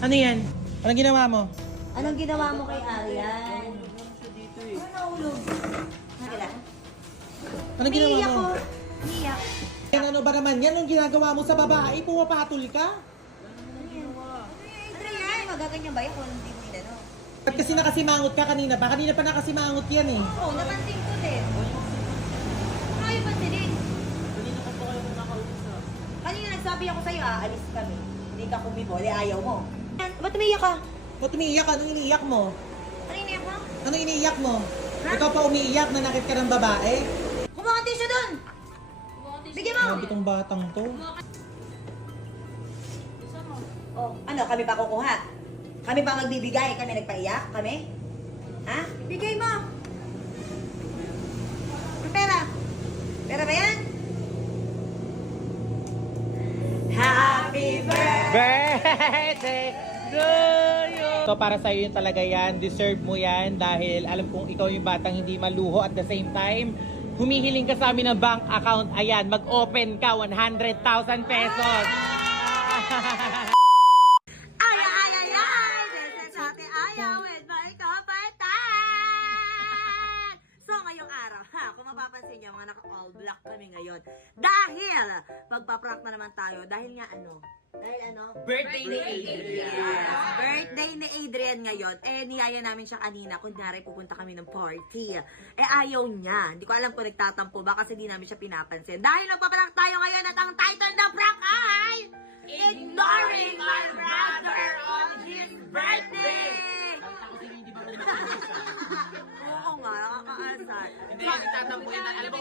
Ano yan? Anong ginawa mo? Anong ginawa mo kay Arian? Ano naulog? Nakila? Anong ginawa Umiiyak mo? ko. Umiiyak. Yan ano ba naman yan? Anong ginagawa mo sa babae? Pumapatol ka? Ano yan? Magaganyan ba yan kung hindi mo inano? Ba't kasi nakasimangot ka kanina pa? Kanina pa nakasimangot yan eh. Oo, napansin ko din. Ayaw ba din? Kanina nagsabi ako sa'yo, aalis kami. Hindi ka kumibole, ayaw mo. Ba't umiiyak ka? Ba't umiiyak ka? Anong iniiyak mo? Ano iniiyak mo? Ano iniiyak mo? Ha? Ikaw pa umiiyak na nakit ka ng babae? Kumuha ka tissue doon! Bigyan mo! Grabe tong batang to. Oh, ano, kami pa kukuha? Kami pa magbibigay? Kami nagpaiyak? Kami? Ha? Bigay mo! Ang pera! Pera ba yan? Happy Birthday to you! So para sa'yo yun talaga yan, deserve mo yan dahil alam kong ikaw yung batang hindi maluho at the same time, humihiling ka sa amin ng bank account, ayan, mag-open ka, 100,000 pesos! Ay, ay, ay, ay! This is Ate Ayaw with my kapatan! So, ngayong araw, kung mapapansin niyo, mga naka-all black kami ngayon. Dahil, magpa-prank na naman tayo. Dahil nga ano? Dahil ano? Birthday ni Adrian! Yes. Birthday ni Adrian ngayon. Eh, niyaya namin siya kanina. Kunyari, pupunta kami ng party. Eh, ayaw niya. Hindi ko alam kung nagtatampo ba kasi di namin siya pinapansin. Dahil magpa-prank tayo ngayon at ang title ng prank ay... Ignoring my brother on his birthday! Oo nga, nakakaasar. Hindi, nagtatampo yan. Alam mo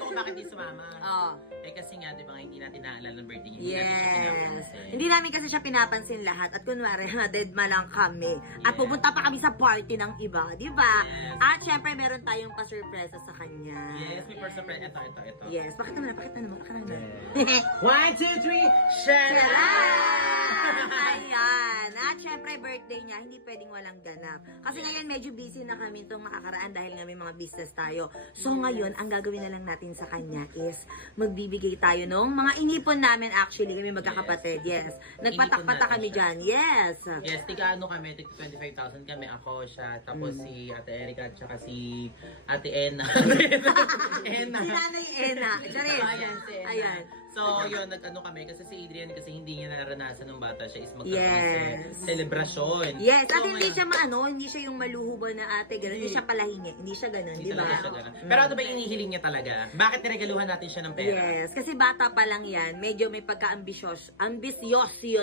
kung bakit di sumama? Oh. Eh kasi nga, di ba hindi natin naalala ng birthday niya. Hindi natin siya Yes. pinapansin. Hindi namin kasi siya pinapansin lahat. At kunwari, deadma lang kami. At pupunta pa kami sa party ng iba, di ba? Yes. At syempre, meron tayong pa-surpresa sa kanya. Yes, may first surprise. Ito. Yes. Pakita mo na. Pakita mo. 1, 2, 3, shut Ayan. At syempre, birthday niya, hindi pwedeng walang ganap. Kasi ngayon, medyo busy na kami itong makakaraan dahil nga may mga business tayo. So ngayon, ang gagawin na lang natin sa kanya is magbibigay tayo ng mga inipon namin actually, kami magkakapatid. Yes. Nagpatak-patak kami dyan. Yes. Yes, tika ano kami, tika 25,000 kami, ako, siya, tapos si Ate Erica, at saka si Ate Ena. Ena. Si Nanay Ena. Charis. Ayan, si Ena. Ayan. So, yun, nag-ano kami, kasi si Adrian, kasi hindi niya naranasan ng bata siya is Yes. celebration. Yes, So, at hindi ngayon, siya hindi siya yung maluhuban na ate, gano'n. Hindi siya palahingi. Hindi siya gano'n, hindi di ba? talaga siya ganun. Pero ano ba yung inihiling niya talaga? Bakit niregaluhan natin siya ng pera? Yes, kasi bata pa lang yan, medyo may ambisyoso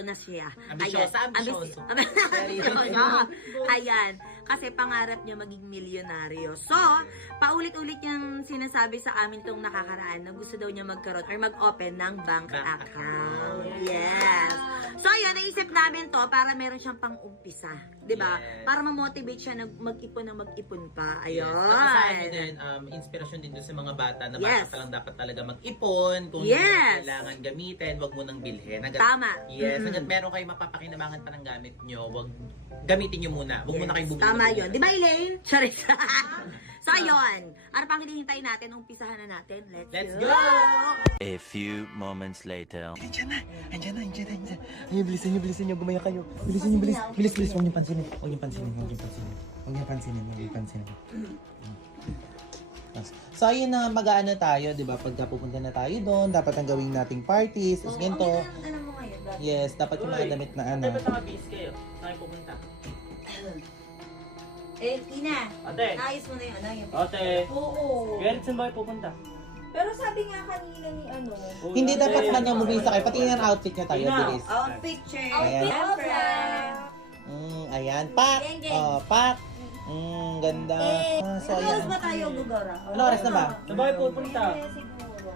na siya. Ambisyosa, ambisyoso. Ambisyoso. Ayan, kasi pangarap niya maging milyonaryo. So, paulit-ulit niyang sinasabi sa amin tong nakakaraan na gusto daw niya magkaroon or mag-open ng bank account. Yes. So, yun, naisip namin to para meron siyang pang-umpisa. Diba? Yes. Para ma-motivate siya na mag-ipon pa. Ayun. Yes. Tapos sa amin din, inspirasyon din doon sa mga bata na bata Yes. pa lang dapat talaga mag-ipon. Kung Yes. hindi kailangan gamitin, wag mo nang bilhin. Tama. Yes, Mm-mm. hanggat meron kayong mapapakinabangan pa ng gamit nyo, wag gamitin nyo muna. Wag mo na kayo bumili. Tama yun. Di ba, Elaine? Charis. So, ayun. Ano pang hinihintay natin? Umpisahan na natin. Let's go! A few moments later. Andiyan na. Ay, bilisan nyo. Gumaya kayo. Bilisan nyo. Bilis. Huwag nyo pansinin. So, ayun na, mag-aano tayo, di ba? Pagka pupunta na tayo doon, dapat ang gawin nating parties, is ganito. Ano mo ngayon? Yes, dapat yung mga damit na ano. Ba't nakabihis kayo? Saan kayo pupunta? Eh, Tina. Ate! Ayos mo na yung yung... Ate! Oo. Gerrit, saan ba kayo pupunta? Pero sabi nga kanina ni ano, Uy, Hindi ate. dapat man yung mabisa kayo. Pati yung outfit nyo tayo, Ina. bilis. Outfit check. Ayan. siyempre. Ayan, pak! Geng, geng. Oh, pak! Ganda. So, Ano oras ayan. ba tayo gugara? Ano oras na ba? Saan ba kayo pupunta? Siguro.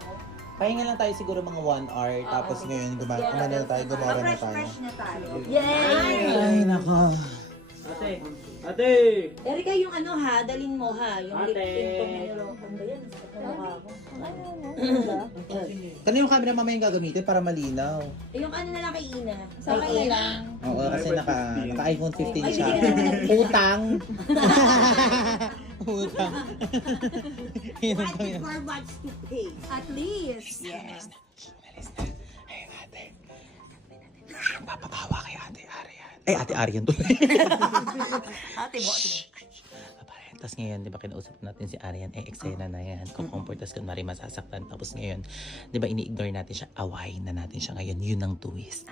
Pahinga lang tayo siguro mga 1 hour. Tapos ngayon, gumana na tayo, gumara na tayo. Fresh na tayo. Yay! Ay, nako. Ate! Ate! Erika, yung ano ha, dalin mo ha. Yung lip Ate. tint ko nilolokon ba yan? Sa mukha ko. Kano yung camera mamaya yung gagamitin para malinaw? Eh, yung ano na lang kay Ina. Sa akin na lang. Oo, kasi naka iPhone 15 Ay, siya. bigyan na natin. Utang. Utang. Yun ang kami. For much to pay. At least. Yes. Ayun ate. Papapawa kay ate Arian. Ay, Ate Arian to. Ate mo. Tapos ngayon, di ba, kinausap natin si Arian, eksena na yan. Kung comfort, tapos kunwari masasaktan. Tapos ngayon, di ba, ini-ignore natin siya, awayin na natin siya ngayon. Yun ang twist.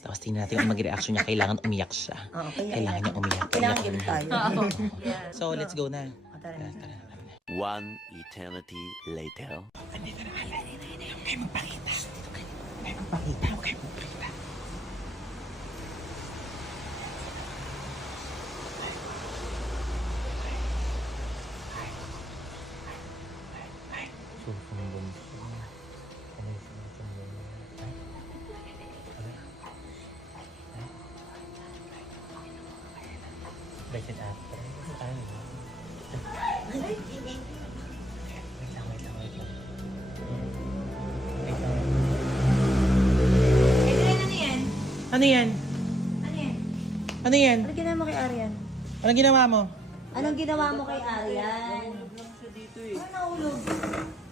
Tapos tingnan natin kung mag-reaction niya. Kailangan umiyak siya. Kailangan niya umiyak. Kailangan galing tayo. So, let's go na. Tara Tara, na. tara, tara na. One eternity later. Andito na, ala. Huwag kayo magpakita. Huwag kayo magpakita. Huwag kayo magpakita. Susumbong siya. Ano yung susumbong niya? Best actor. Ano? Wait lang. Adrian, ano yan? Ano yan? Ano yan? Ano yan? Ano ginawa mo kay Arian? Anong ginawa mo? Anong ginawa mo kay Arian? Ano nahulog?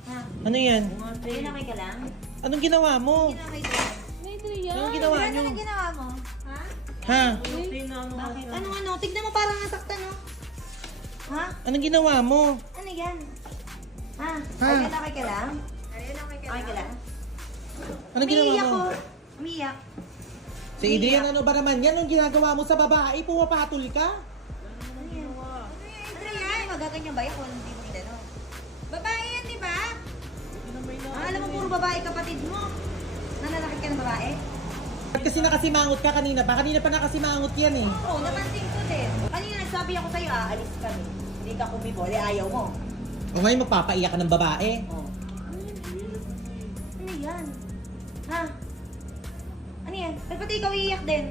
Ha? Ano yan? Pinamay ka lang? Anong ginawa mo? Pinamay ka lang? Anong ginawa Ano nyo? ang ginawa mo? Ha? Ha? Bakit? Ano? Tignan mo parang nasaktan, no? Ha? Anong ginawa mo? Ano yan? Ha? Ha? Arian, okay ka lang? Arian, okay ka lang? Anong ginawa Umiiyak mo? ko. Umiiyak. Si Adrian, ano ba naman yan? Anong ginagawa mo sa babae? Pumapatol ka? Adrian, magaganyan ba yan kung hindi mo inano? Babae yan, di ba? Alam mo, puro babae kapatid mo. Nananakit ka ng babae? Kasi nakasimangot ka kanina pa. Kanina pa nakasimangot yan eh. Oo, napansin ko din. Kanina nagsabi ako sa'yo, aalis kami. Hindi ka kumibol, ayaw mo. O ngayon magpapaiyak ka ng babae. Oh. Ano yan? Ha? Ano yan? Ba't pati ikaw iiyak din?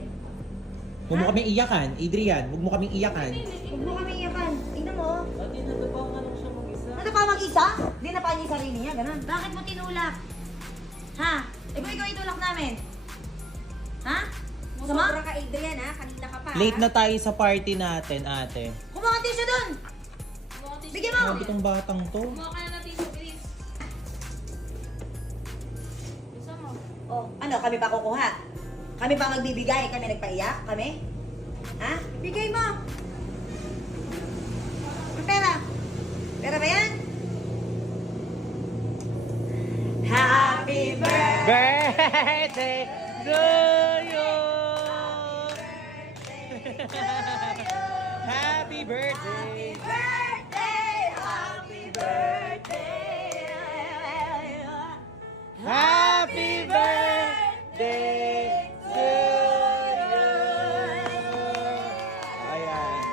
Huwag mo kaming iyakan, Adrian. Huwag mo kaming iyakan. Huwag mo kami iyakan. Tingnan mo. Dati natapakan lang siya mag-isa. Ano pa mag-isa? Hindi na pa niya yung sarili niya, ganun. Bakit mo tinulak? Ha? Eh kung ikaw itulak namin? Ha? Sama? Sobra ka, Adrian, ha? Kanina ka pa. Late na tayo sa party natin, ate. Kumuha ka tissue dun! Bigyan mo! Grabe tong batang to. Oh, ano, kami pa kukuha? Kami pa magbibigay? Kami nagpaiyak? Kami? Ha? Bigay mo! Ang pera! Pera ba yan? Happy Birthday to you! Happy birthday! birthday! Happy birthday! Happy birthday to you! Ayan.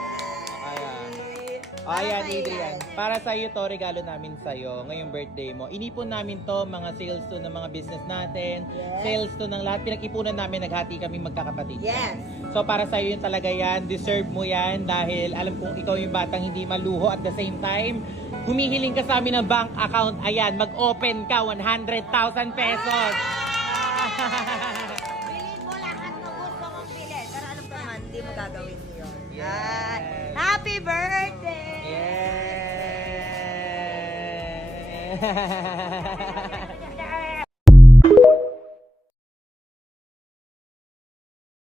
Ayan, Adrian. Para sa'yo to, regalo namin sa'yo ngayong birthday mo. Inipon namin to, mga sales to ng mga business natin, Yes. sales to ng lahat. Pinag-ipunan namin, naghati kami magkakapatid. Yes! So para sa'yo yun talaga yan, deserve mo yan dahil alam kong ikaw yung batang hindi maluho at the same time, humihiling ka sa amin ng bank account, ayan, mag-open ka, 100,000 pesos. Bilhin mo lahat ng gusto mong bilhin. Pero alam ko naman, hindi mo gagawin yun. Yes. Happy birthday! Yeah!